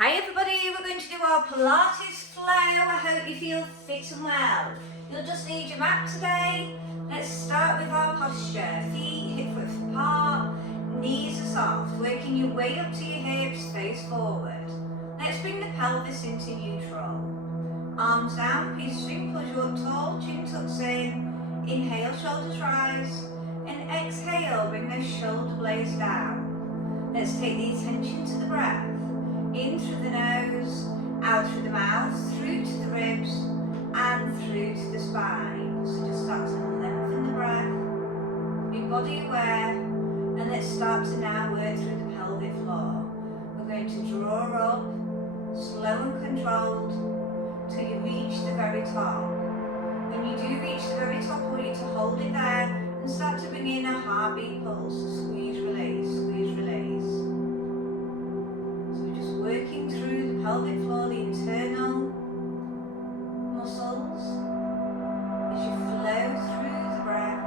Hi everybody, we're going to do our Pilates flow. I hope you feel fit and well. You'll just need your mat today. Let's start with our posture. Feet hip width apart, knees are soft, working your way up to your hips, face forward. Let's bring the pelvis into neutral. Arms down, piece string, push you up tall, chin tucks in. Inhale, shoulders rise. And exhale, bring those shoulder blades down. Let's take the attention to the breath. In through the nose, out through the mouth, through to the ribs, and through to the spine. So just start to lengthen the breath, be body aware, and let's start to now work through the pelvic floor. We're going to draw up, slow and controlled, till you reach the very top. When you do reach the very top, I want you to hold it there and start to bring in a heartbeat pulse. Squeeze, release, squeeze, release. Working through the pelvic floor, the internal muscles, as you flow through the breath.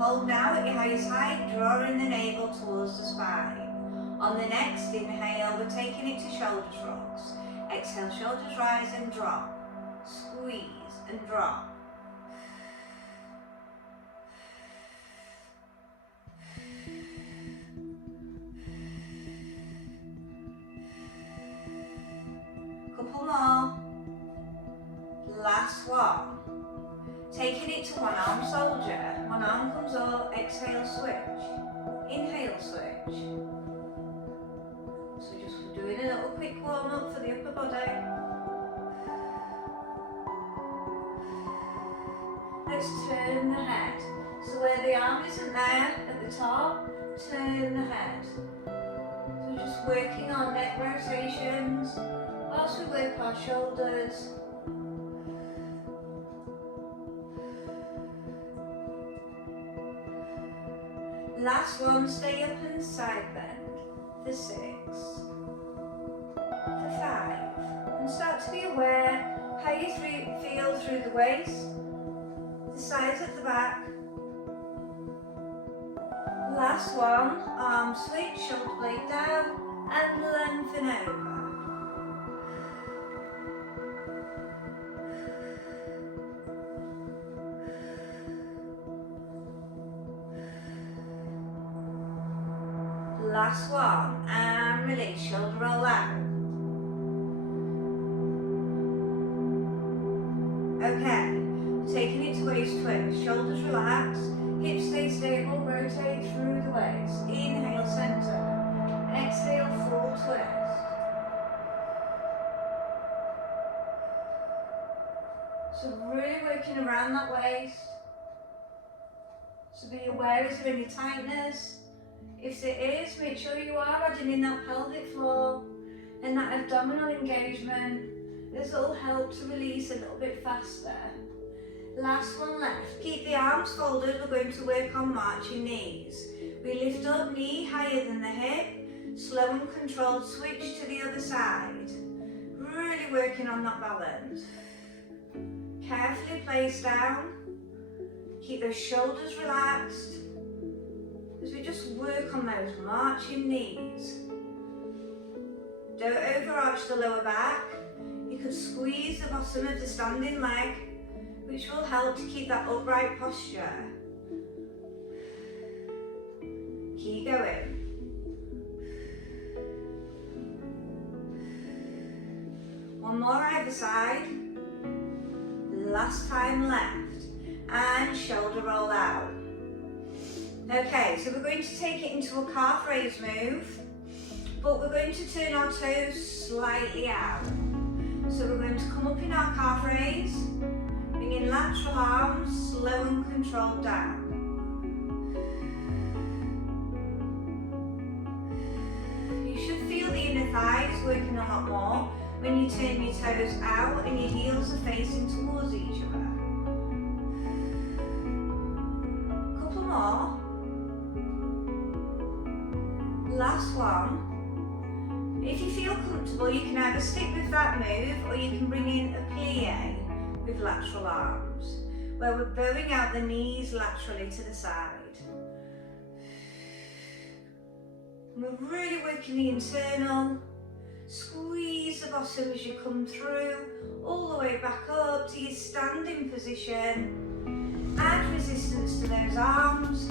Hold now at your highest height, drawing the navel towards the spine. On the next inhale, we're taking it to shoulder shrugs. Exhale, shoulders rise and drop. Squeeze and drop. Couple more. Last one. Taking it to one arm soldier. One arm comes up, exhale, switch. Inhale, switch. So just doing a little quick warm up for the upper body. Let's turn the head. So where the arm isn't there at the top, turn the head. So just working on neck rotations. Whilst we work our shoulders. Last one, stay up and side bend. For 6. For 5. And start to be aware how you feel through the waist, the sides at the back. Last one, arm switch, shoulder blade down, and lengthen over. Last one, and release, shoulder roll out. Okay, taking it to waist twist, shoulders relax, hips stay stable, rotate through the waist. Inhale, center. Exhale, full twist. So really working around that waist. So be aware, is there any tightness? If there is, make sure you are adding in that pelvic floor and that abdominal engagement. This will help to release a little bit faster. Last one left. Keep the arms folded. We're going to work on marching knees. We lift up, knee higher than the hip. Slow and controlled, switch to the other side. Really working on that balance. Carefully place down. Keep those shoulders relaxed. As we just work on those marching knees. Don't overarch the lower back. You can squeeze the bottom of the standing leg, which will help to keep that upright posture. Keep going. One more either side. Last time left. And shoulder roll out. Okay, so we're going to take it into a calf raise move, but we're going to turn our toes slightly out. So we're going to come up in our calf raise, bring in lateral arms, slow and controlled down. You should feel the inner thighs working a lot more when you turn your toes out and your heels are facing towards each other. Couple more. Last one. If you feel comfortable, you can either stick with that move or you can bring in a plie with lateral arms, where we're bowing out the knees laterally to the side. We're really working the internal. Squeeze the bottom as you come through, all the way back up to your standing position. Add resistance to those arms.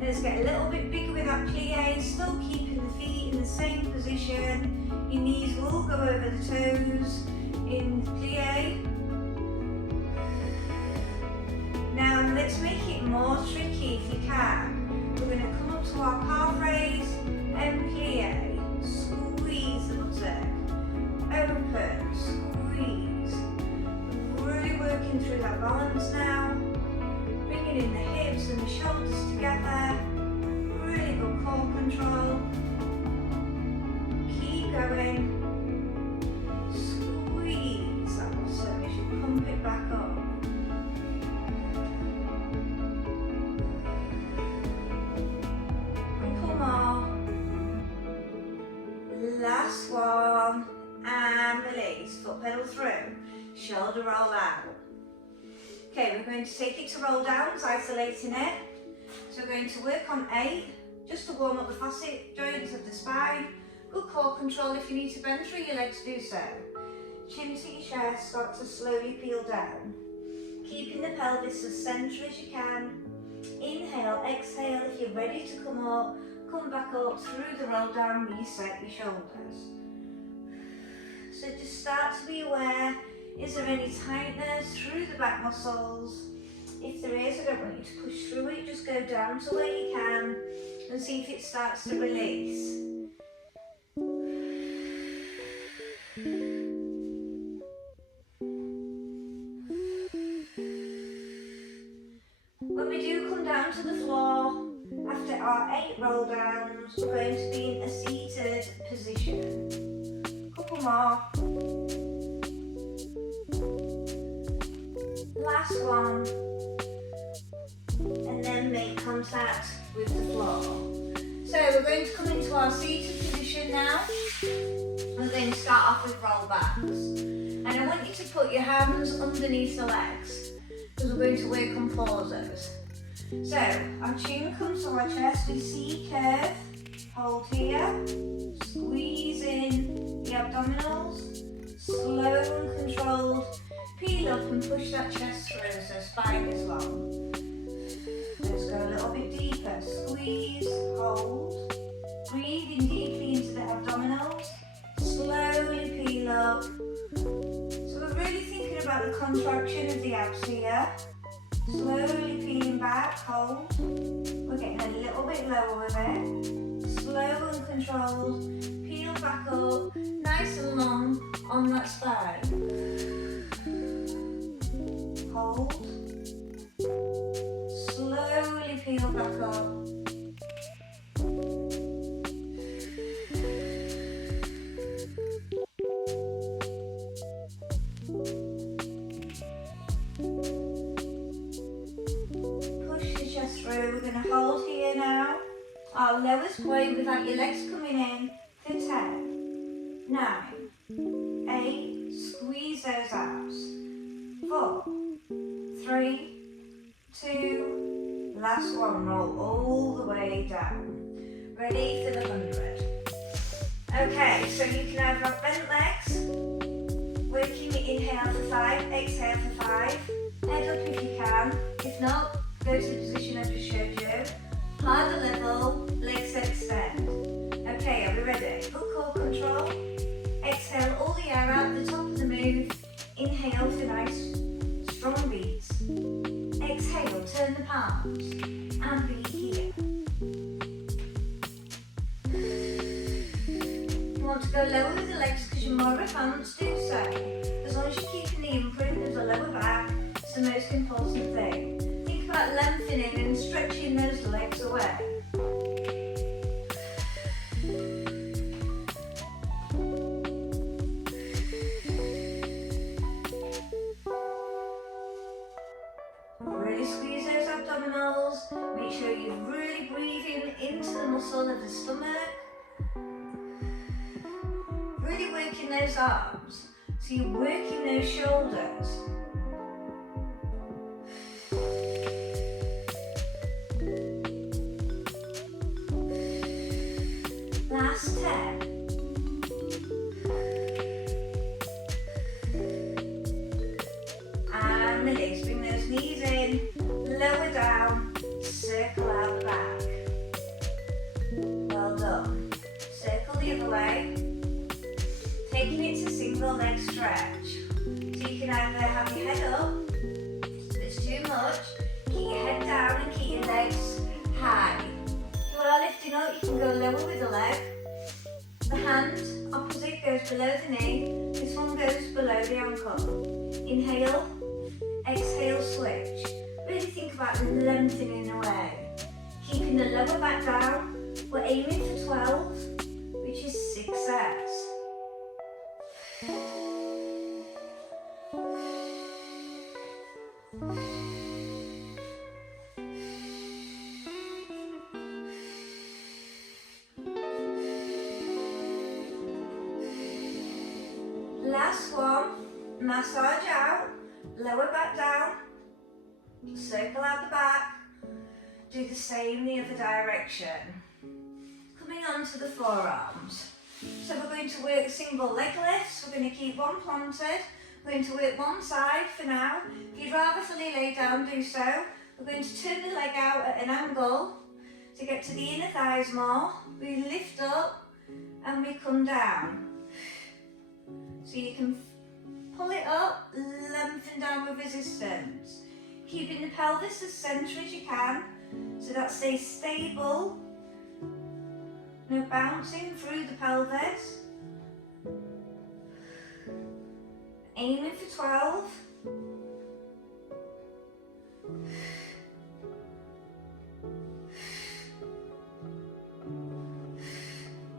Let's get a little bit bigger with that plie, still keeping the feet in the same position. Your knees will go over the toes in plie. Now let's make it more tricky if you can. We're going to come up to our calf raise and plie. Squeeze the buttock. Open, squeeze. Really working through that balance now. Bringing in the hips and the shoulders together. Really good core control. Keep going. Squeeze that bottom as you pump it back up. Last one, and release, foot pedal through, shoulder roll out. Okay, we're going to take it to roll downs, isolating it. So we're going to work on 8, just to warm up the facet joints of the spine. Good core control if you need to bend through your legs, do so. Chin to your chest, start to slowly peel down. Keeping the pelvis as centre as you can. Inhale, exhale if you're ready to come up. Come back up through the roll down, reset your shoulders. So just start to be aware, is there any tightness through the back muscles? If there is, I don't want you to push through it, just go down to where you can and see if it starts to release. When we do come down to the floor, after our 8 roll downs, we're going to be in a seated position. Couple more. Last one. And then make contact with the floor. So we're going to come into our seated position now. We're going to start off with roll backs. And I want you to put your hands underneath the legs, because we're going to work on pauses. So, our chin comes to our chest, we C curve, hold here, squeeze in the abdominals, slow and controlled, peel up and push that chest through so spine is long. Let's go a little bit deeper, squeeze, hold, breathing deeply into the abdominals, slowly peel up. So we're really thinking about the contraction of the abs here. Slowly peeling back, hold. We're getting a little bit lower with it. Slow and controlled. Peel back up, nice and long on that spine. Hold. Slowly peel back up. We're going to hold here now. Our lowest point without your legs coming in for 10, 9, 8, squeeze those abs, 4, 3, 2, last one, roll all the way down. Ready for the 100. Okay, so you can have our bent legs, working your inhale for 5, exhale for 5, head up if you can, if not, go to the position I just showed you. Harder level, legs extend. Okay, are we ready? Good core control. Exhale all the air out the top of the move. Inhale for nice, strong beats. Exhale, turn the palms and be here. You want to go lower with the legs because you're more advanced, do so. As long as you're keeping the imprint of the lower back, it's the most important thing. About lengthening and stretching those legs away. Really squeeze those abdominals. Make sure you're really breathing into the muscle of the stomach. Really working those arms. So you're working those shoulders. last 10. And release, bring those knees in, lower down, circle out the back. Well done. Circle the other way. Taking it to single leg stretch. So you can either have your head up, if it's too much, keep your head down and keep your legs high. If you are lifting up, you can go lower with the leg. The hand opposite goes below the knee, this one goes below the ankle. Inhale, exhale, switch. Really think about lengthening away. Keeping the lower back down, we're aiming for 12, which is 6 sets. Last one, massage out, lower back down, circle out the back, do the same the other direction. Coming on to the forearms. So we're going to work single leg lifts, we're going to keep one planted, we're going to work one side for now. If you'd rather fully lay down, do so. We're going to turn the leg out at an angle to get to the inner thighs more. We lift up and we come down. So you can pull it up, lengthen down with resistance. Keeping the pelvis as centre as you can, so that stays stable. No bouncing through the pelvis. Aiming for 12.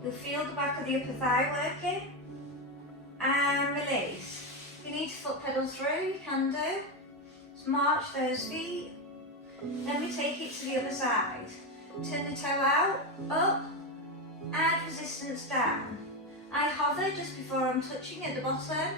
You'll feel the back of the upper thigh working. And release. If you need to foot pedal through, you can do. Just march those feet. Then we take it to the other side. Turn the toe out, up, add resistance down. I hover just before I'm touching at the bottom.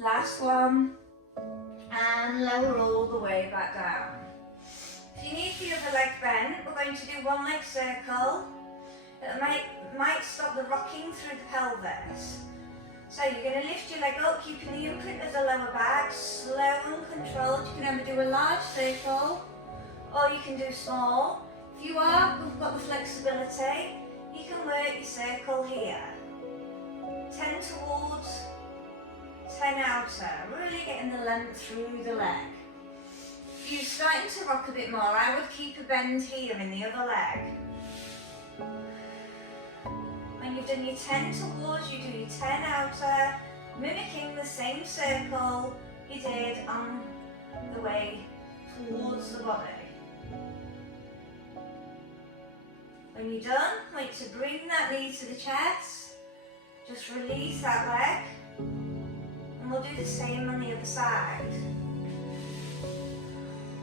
Last one, and lower all the way back down. If you need the other leg bent, we're going to do one leg circle. It might stop the rocking through the pelvis. So you're going to lift your leg up, keeping the imprint of the lower back, slow and controlled. You can either do a large circle, or you can do small. If you are, we've got the flexibility, you can work your circle here. 10 towards, 10 outer, really getting the length through the leg. If you're starting to rock a bit more, I would keep a bend here in the other leg. When you've done your 10 towards, you do your 10 outer, mimicking the same circle you did on the way towards the body. When you're done, wait to bring that knee to the chest, just release that leg. And we'll do the same on the other side.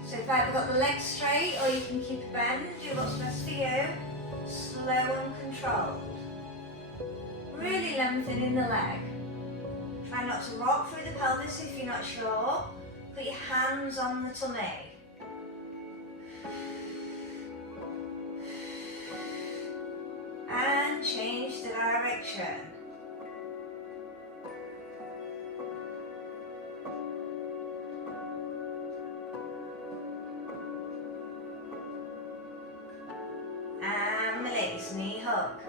So if I've got the legs straight, or you can keep a bend, do what's best for you. Slow and controlled. Really lengthening the leg. Try not to rock through the pelvis if you're not sure. Put your hands on the tummy. And change the direction. Knee hug.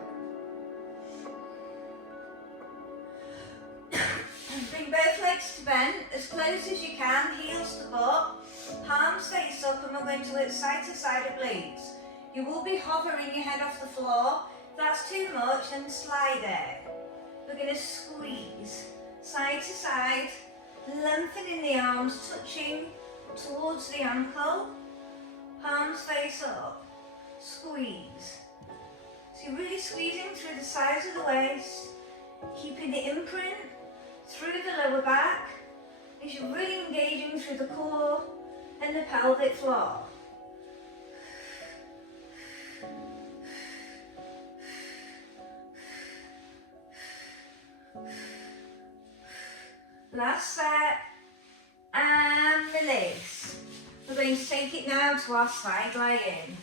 Bring both legs to bend as close as you can, heels to butt, palms face up, and we're going to work side to side obliques. You will be hovering your head off the floor. If that's too much, then slide it. We're going to squeeze side to side, lengthening the arms, touching towards the ankle, palms face up, squeeze. So you're really squeezing through the sides of the waist, keeping the imprint through the lower back, is you're really engaging through the core and the pelvic floor. Last set, and release. We're going to take it now to our side lie-in.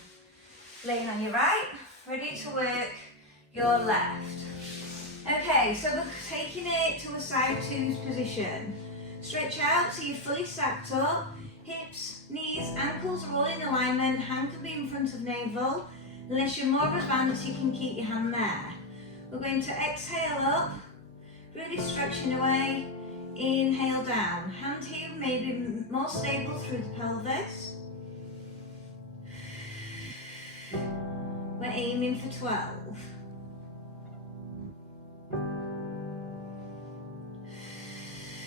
Laying on your right, ready to work your left. Okay, so we're taking it to a side twos position. Stretch out so you're fully stacked up. Hips, knees, ankles are all in alignment. Hand can be in front of navel. Unless you're more advanced, you can keep your hand there. We're going to exhale up, really stretching away. Inhale down. Hand here may be more stable through the pelvis. We're aiming for 12.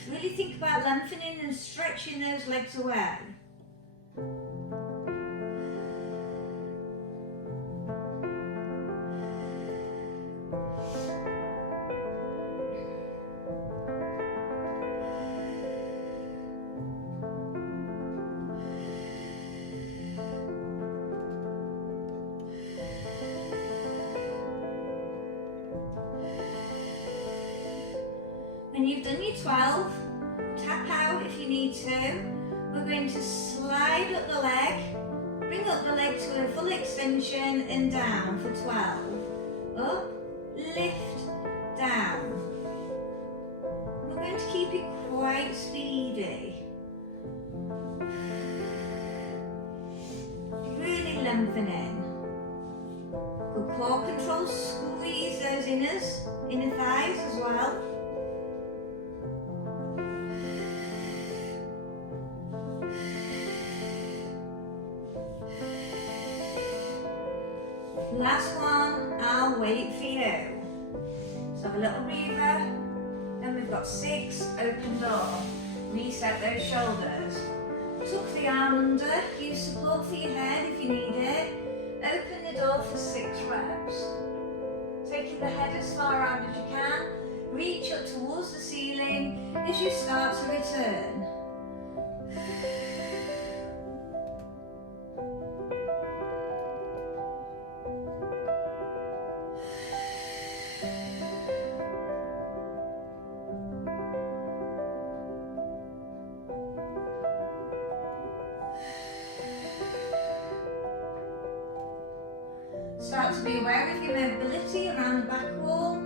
Really think about lengthening and stretching those legs away. When you've done your 12, tap out if you need to. We're going to slide up the leg, bring up the leg to a full extension and down for 12. Up, lift, down. We're going to keep it quite speedy. Really lengthening. Good core control, squeeze those inner thighs as well. Last one, I'll wait for you. So have a little breather. Then we've got 6, open door. Reset those shoulders. Tuck the arm under, use support for your head if you need it. Open the door for 6 reps. Taking the head as far out as you can. Reach up towards the ceiling as you start to return. Start to be aware of your mobility around the back wall.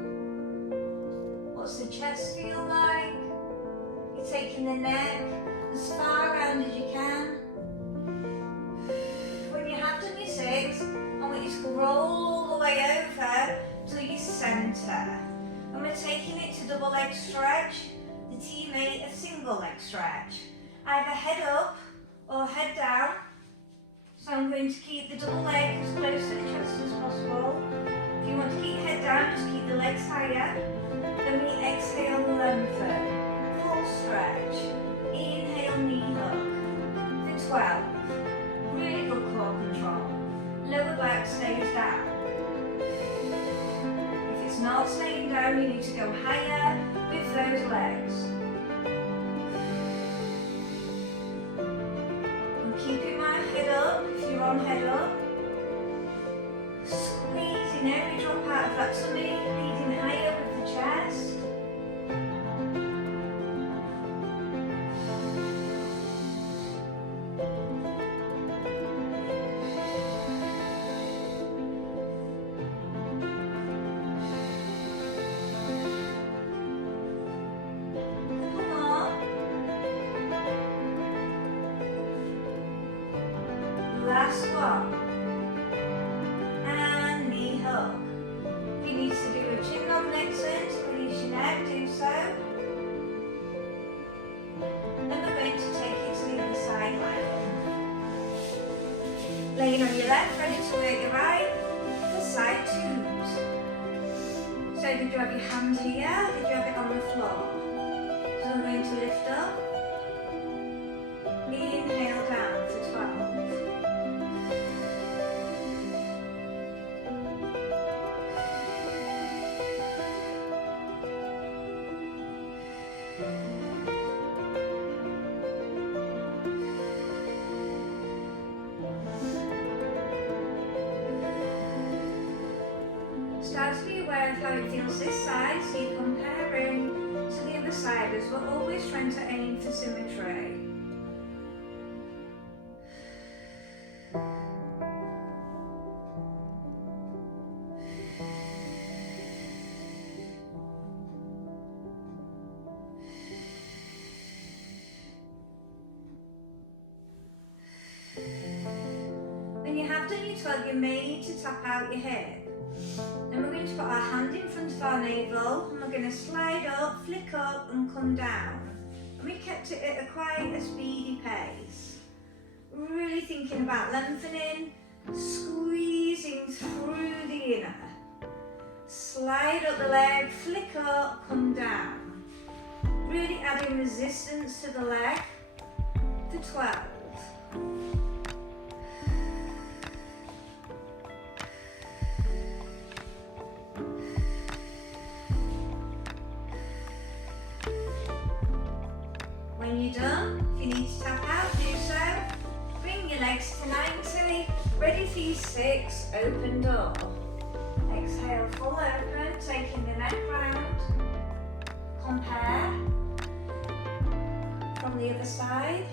What's the chest feel like? You're taking the neck as far around as you can. When you have done your 6, I want you to roll all the way over to your centre. And we're taking it to double leg stretch, the teammate a single leg stretch. Either head up or head down. So I'm going to keep the double leg as close to the chest as possible. If you want to keep head down, just keep the legs higher. Then we exhale, lengthen. Full stretch. Inhale, knee hug. For 12. Really good core control. Lower back stays down. If it's not staying down, you need to go higher with those legs. Keeping my head up, if you're on head up. Squeezing every drop out of that tummy, leading higher with the chest. Last one. And knee hug. If you need to do a chin hug next turn to release your neck, do so. And we're going to take it to the other side line. Laying on your left, ready to work your right for side twos. So did you have your hand here? Did you have it on the floor? So I'm going to lift up. Inhale down for 12. how it feels this side, so you're comparing to the other side as we're always trying to aim for symmetry. When you have done your 12, you may need to tap out your hip. Then we're going to put our hand in front of our navel and we're going to slide up, flick up and come down. And we kept it at a quite a speedy pace. Really thinking about lengthening, squeezing through the inner. Slide up the leg, flick up, come down. Really adding resistance to the leg for 12. When you're done, if you need to tap out, do so. Bring your legs to 90, ready for your 6, open door. Exhale, full open, taking the neck round. Compare. From the other side.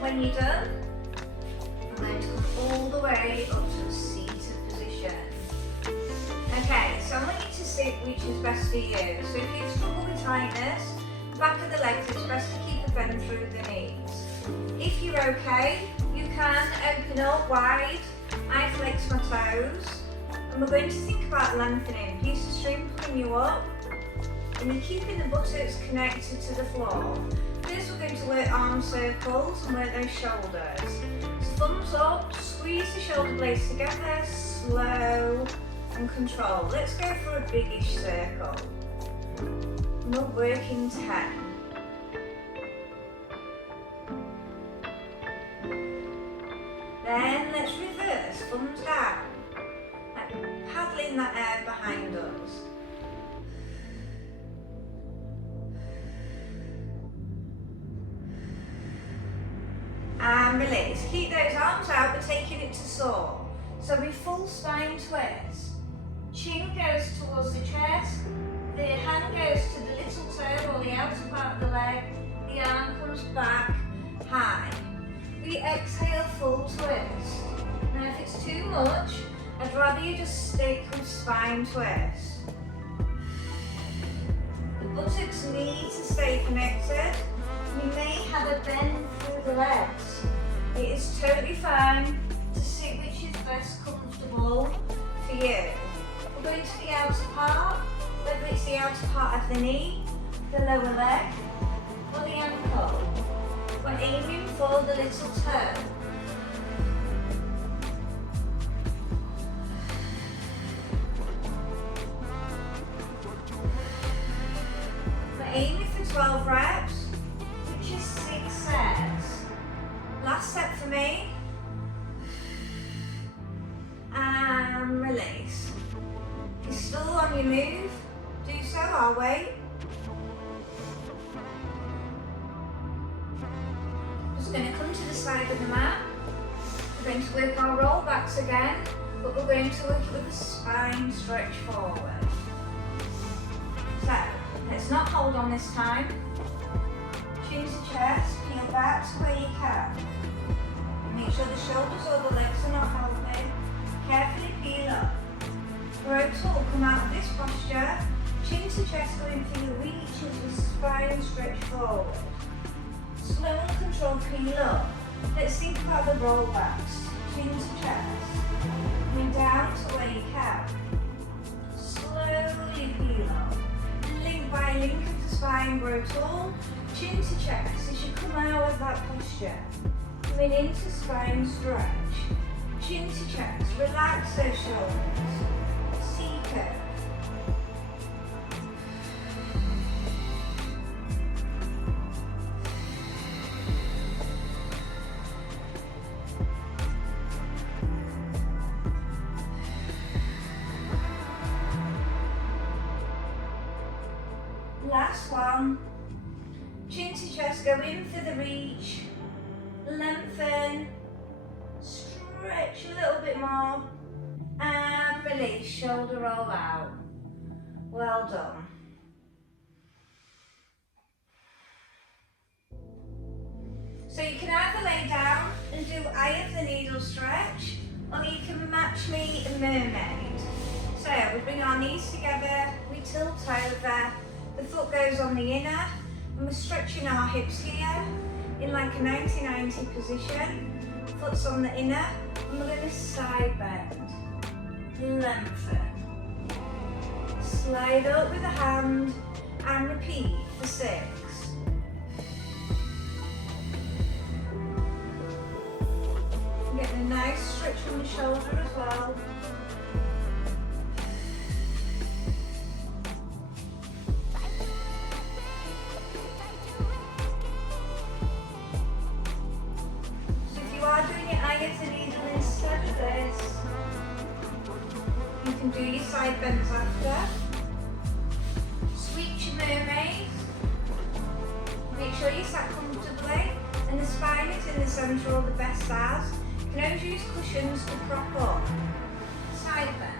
When you're done, I'm going to come all the way up to a seated position. Okay, so I want you to sit which is best for you. So if you struggle with tightness, back of the legs, it's best to keep a bend through the knees. If you're okay, you can open up wide. I flex my toes. And we're going to think about lengthening. Piece of string pulling you up. And you're keeping the buttocks connected to the floor. First we're going to work arm circles and work those shoulders. So thumbs up, squeeze the shoulder blades together, slow and control. Let's go for a biggish circle. And we'll work in 10. Then let's reverse, thumbs down. Like paddling that air behind us. And release. Keep those arms out, we're taking it to soar. So we full spine twist. Chin goes towards the chest, the hand goes to the little toe or the outer part of the leg, the arm comes back high. We exhale, full twist. Now if it's too much, I'd rather you just stick with spine twist. The buttocks need to stay connected. You may have a bend through the legs. It is totally fine to sit which is best comfortable for you. We're going to the outer part, whether it's the outer part of the knee, the lower leg, or the ankle. We're aiming for the little toe. We're aiming for 12 reps. 6 sets. Last set for me. And release. If you're still on your move, do so, I'll wait. Just going to come to the side of the mat. We're going to work our roll backs again, but we're going to work it with the spine stretch forward. So, let's not hold on this time. Chin to chest, peel back to where you can. Make sure the shoulders or the legs are not healthy. Carefully peel up. Grow tall, come out of this posture. Chin to chest going for your reach as the spine stretch forward. Slow and controlled peel up. Let's think about the roll backs. Chin to chest. Coming down to where you can. Slowly peel up. Link by link of the spine, grow tall. Chin to chest as you come out of that posture. Coming into spine stretch, chin to chest, relax those shoulders, C-curve. Last one, chin to chest, go in for the reach, lengthen, stretch a little bit more, and release, shoulder roll out. Well done. So you can either lay down and do eye of the needle stretch, or you can match me a mermaid. So we bring our knees together, we tilt over, the foot goes on the inner, and we're stretching our hips here in like a 90-90 position. Foot's on the inner, and we're going to side bend, lengthen, slide up with a hand, and repeat for 6. Getting a nice stretch from the shoulder as well. So if you are doing your eye of the needle instead of this, you can do your side bends after. Sweep your mermaid. Make sure you sat comfortably and the spine is in the centre or the best as. You can always use cushions to prop up. Side bend.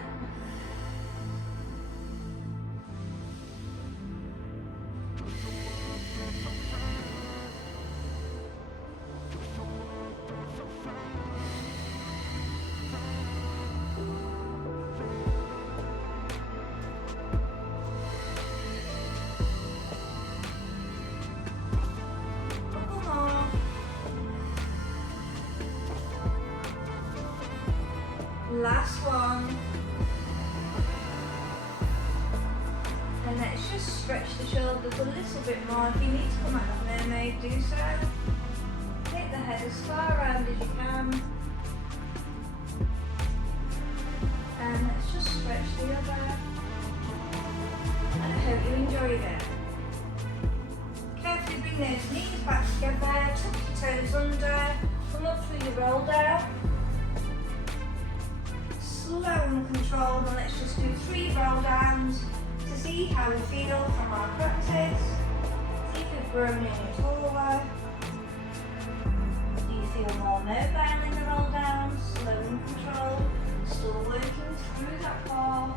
Last one. And let's just stretch the shoulders a little bit more. If you need to come out of mermaid, do so. Take the head as far around as you can. And let's just stretch the other. And I hope you enjoyed it. Carefully bring those knees back together, tuck your toes under, come up through your roll down. Slow and controlled, and let's just do 3 roll downs to see how we feel from our practice. See if we've grown any taller. Do you feel more mobile in the roll downs? Slow and controlled. Still working through that bar.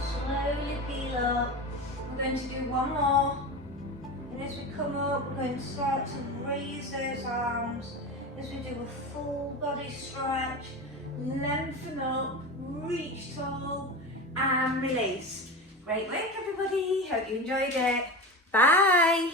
Slowly peel up. We're going to do one more. And as we come up, we're going to start to raise those arms as we do a full body stretch, lengthen up, reach tall, and release. Great work, everybody. Hope you enjoyed it. Bye.